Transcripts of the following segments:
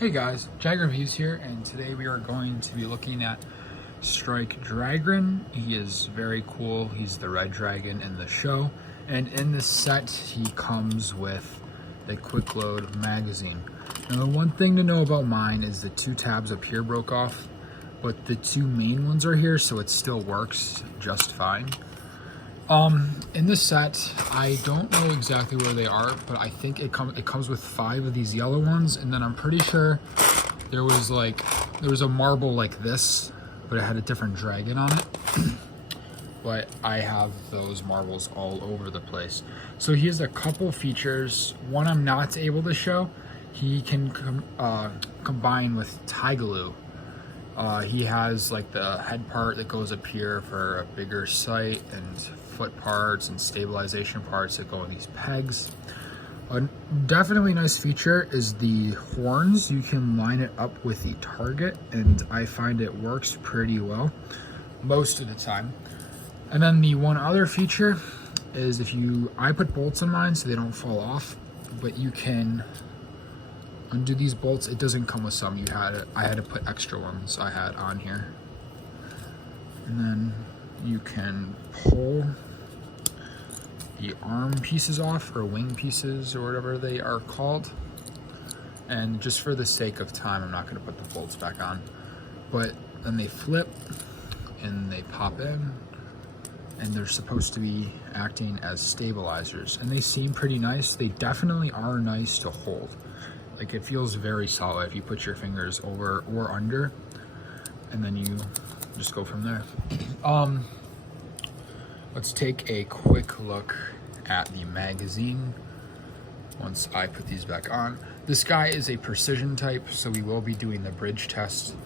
Hey guys, Dragren here, and today we are going to be looking at Strike Dragren. He is very cool. He's the red dragon in the show, and in this set he comes with a quick load magazine. Now, the one thing to know about mine is the two tabs up here broke off, but the two main ones are here, so it still works just fine. In this set, I don't know exactly where they are, but I think it comes with 5 of these yellow ones, and then I'm pretty sure there was a marble like this, but it had a different dragon on it. But I have those marbles all over the place. So he has a couple features. One I'm not able to show. He can combine with Tigaloo. He has like the head part that goes up here for a bigger sight, and foot parts and stabilization parts that go in these pegs. A definitely nice feature is the horns. You can line it up with the target, and I find it works pretty well most of the time. And then the one other feature is I put bolts in mine so they don't fall off, but you can undo these bolts. It doesn't come with some. I had to put extra ones I had on here. And then you can pull the arm pieces off, or wing pieces, or whatever they are called. And just for the sake of time, I'm not going to put the bolts back on. But then they flip and they pop in, and they're supposed to be acting as stabilizers. And they seem pretty nice. They definitely are nice to hold. Like, it feels very solid if you put your fingers over or under, and then you just go from there. Let's take a quick look at the magazine once I put these back on. This guy is a precision type, so we will be doing the bridge test.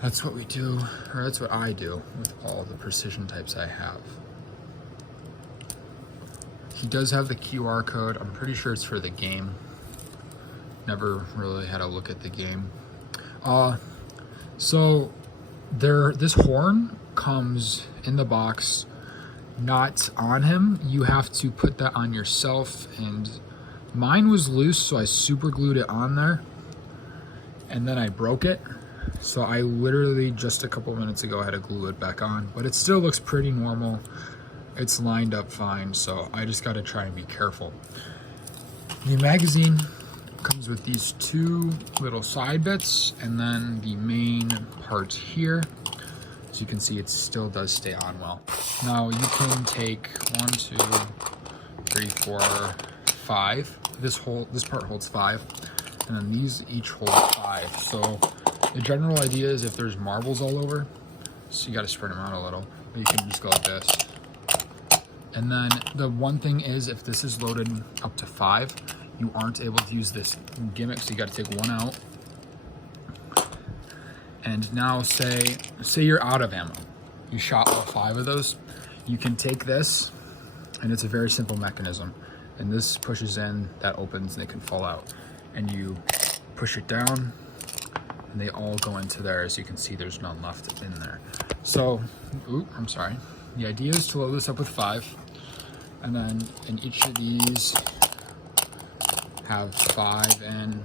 That's what we do, or that's what I do with all the precision types I have. He does have the QR code. I'm pretty sure it's for the game. Never really had a look at the game. So this horn comes in the box, not on him. You have to put that on yourself, and mine was loose, so I super glued it on there, and then I broke it. So I literally just a couple minutes ago had to glue it back on, but it still looks pretty normal. It's lined up fine, so I just got to try and be careful. The magazine comes with these 2 little side bits, and then the main part here. As you can see, it still does stay on well. Now you can take 1, 2, 3, 4, 5. This part holds 5, and then these each hold 5. So the general idea is if there's marbles all over, so you got to spread them out a little, but you can just go like this. And then the one thing is, if this is loaded up to 5, you aren't able to use this gimmick, so you got to take 1 out. And now say you're out of ammo. You shot all 5 of those. You can take this, and it's a very simple mechanism. And this pushes in, that opens, and they can fall out. And you push it down, and they all go into there. As you can see, there's none left in there. So, I'm sorry. The idea is to load this up with 5. And then in each of these, have 5 in,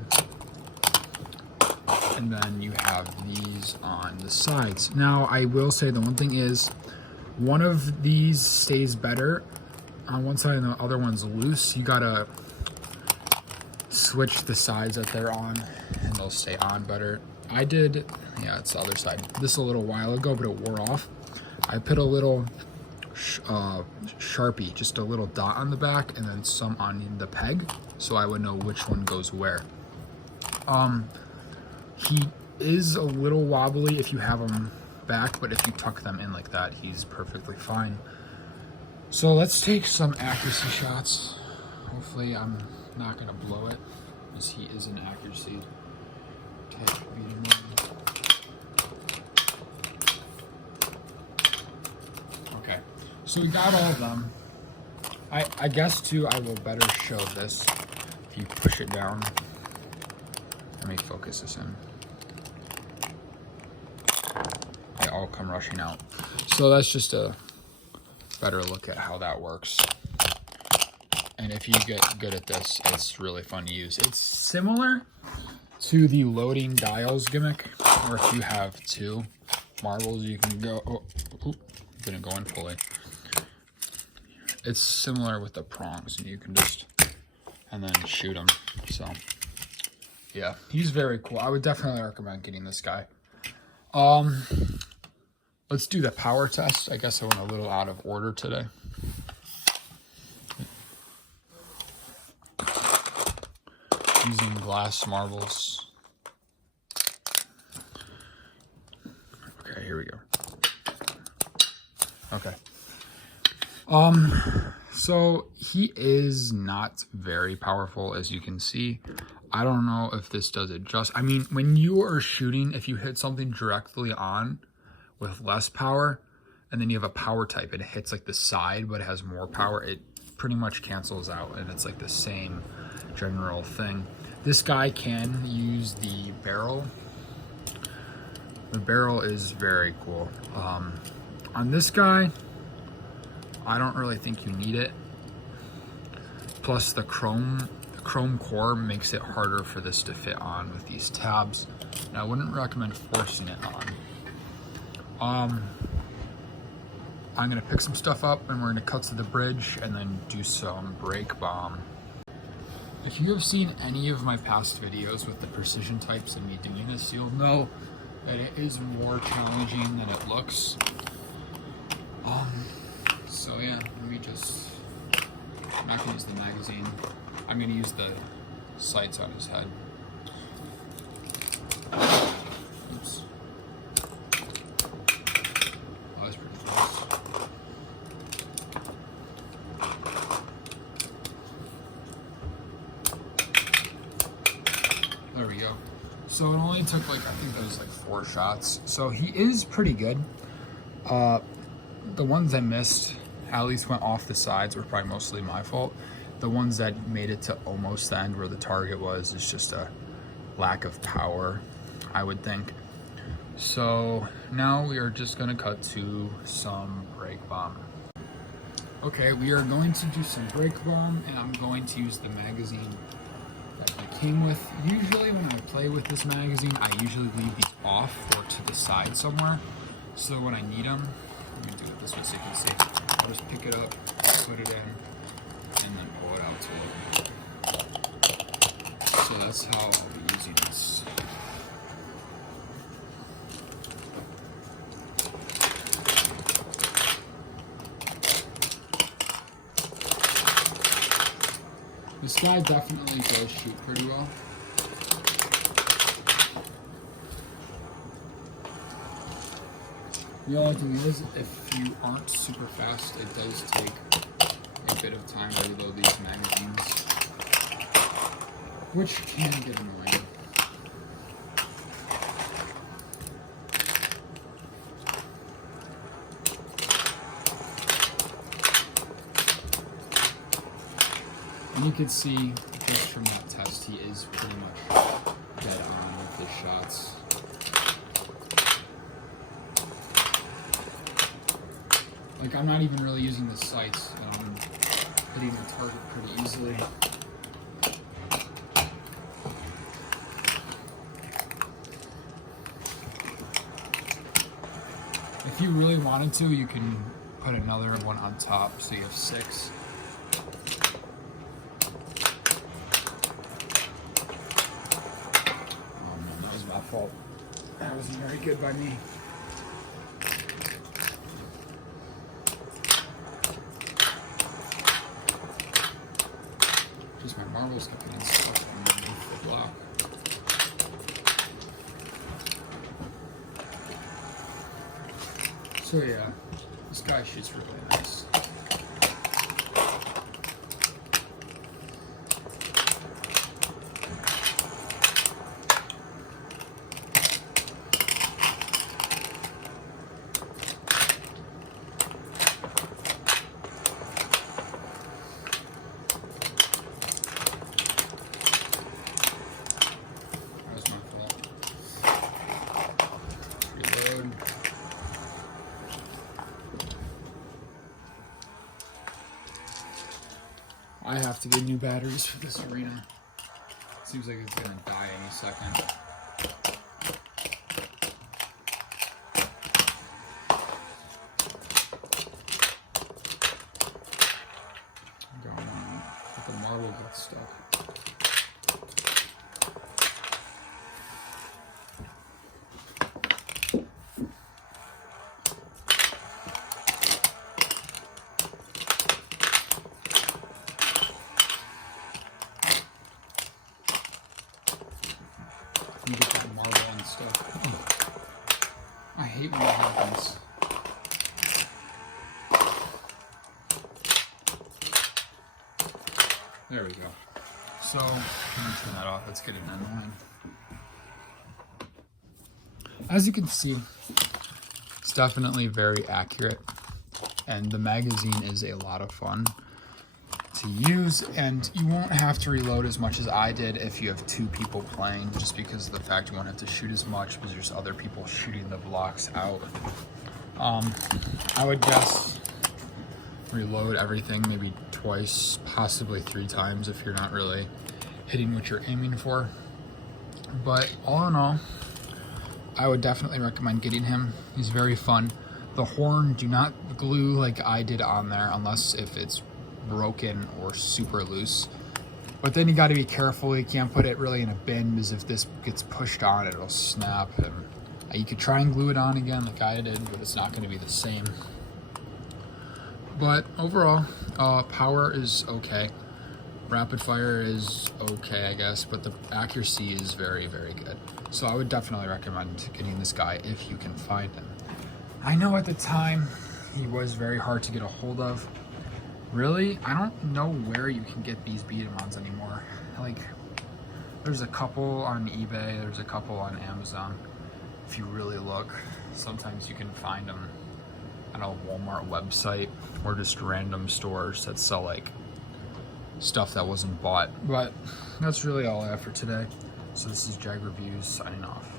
and then you have these on the sides. Now, I will say the one thing is, one of these stays better on one side and the other one's loose. You gotta switch the sides that they're on, and they'll stay on better. I did, yeah, it's the other side. This a little while ago, but it wore off. I put a little Sharpie, just a little dot on the back, and then some on the peg, so I would know which one goes where. He is a little wobbly if you have him back, but if you tuck them in like that, he's perfectly fine. So let's take some accuracy shots. Hopefully I'm not gonna blow it, because he is an accuracy type beating man. Okay, so we got all of them. I guess too, I will better show this if you push it down. Let me focus this in. They all come rushing out. So that's just a better look at how that works. And if you get good at this, it's really fun to use. It's similar to the loading dials gimmick, or if you have two marbles, you can go. Didn't go in fully. It's similar with the prongs, and you can just and then shoot them. So yeah, he's very cool. I would definitely recommend getting this guy. Let's do the power test. I guess I went a little out of order today. Using glass marbles. Okay, here we go. Okay. So he is not very powerful, as you can see. I don't know if this does it just. I mean, when you are shooting, if you hit something directly on with less power, and then you have a power type, it hits like the side, but it has more power, it pretty much cancels out, and it's like the same general thing. This guy can use the barrel. The barrel is very cool. On this guy, I don't really think you need it. Plus the chrome core makes it harder for this to fit on with these tabs. And I wouldn't recommend forcing it on. I'm gonna pick some stuff up and we're gonna cut to the bridge and then do some brake bomb. If you have seen any of my past videos with the precision types and me doing this, you'll know that it is more challenging than it looks. So yeah, let me just, I'm not gonna use the magazine. I'm gonna use the sights on his head. Oops. Oh, that's pretty close. There we go. So it only took like, I think that was like 4 shots. So he is pretty good. The ones I missed, at least went off the sides, were probably mostly my fault. The ones that made it to almost the end where the target was, is just a lack of power, I would think. So now we are just gonna cut to some brake bomb. Okay, we are going to do some brake bomb, and I'm going to use the magazine that it came with. Usually when I play with this magazine, I usually leave these off or to the side somewhere. So when I need them, let me do it this way so you can see. I'll just pick it up, put it in, and then pull it out to it. So that's how I'll be using this. This guy definitely does shoot pretty well. The only thing is, if you aren't super fast, it does take a bit of time to reload these magazines, which can get annoying. And you can see, just from that test, he is pretty much dead on with his shots. Like, I'm not even really using the sights, and I'm hitting the target pretty easily. If you really wanted to, you can put another one on top, so you have 6. Oh man, that was my fault. That wasn't very good by me. Just my marbles kept getting stuck underneath the block. So yeah, this guy shoots really nice. I have to get new batteries for this arena. Seems like it's gonna die any second. But the marble gets stuck. You get that marble and stuff. Oh. I hate when that happens. There we go. So, I'm gonna turn that off. Let's get an end line. As you can see, it's definitely very accurate, and the magazine is a lot of fun to use, and you won't have to reload as much as I did if you have two people playing, just because of the fact you won't have to shoot as much because there's other people shooting the blocks out. I would guess reload everything maybe twice, possibly 3 times if you're not really hitting what you're aiming for. But all in all, I would definitely recommend getting him. He's very fun. The horn, do not glue like I did on there unless if it's broken or super loose. But then you got to be careful. You can't put it really in a bin because if this gets pushed on, it'll snap. And you could try and glue it on again like I did, but it's not going to be the same. But overall, power is okay. Rapid fire is okay, I guess, but the accuracy is very, very good. So I would definitely recommend getting this guy if you can find him. I know at the time he was very hard to get a hold of. Really, I don't know where you can get these beat-em-ons anymore. Like, there's a couple on eBay, there's a couple on Amazon. If you really look, sometimes you can find them on a Walmart website or just random stores that sell like stuff that wasn't bought. But that's really all I have for today. So this is Jag Reviews signing off.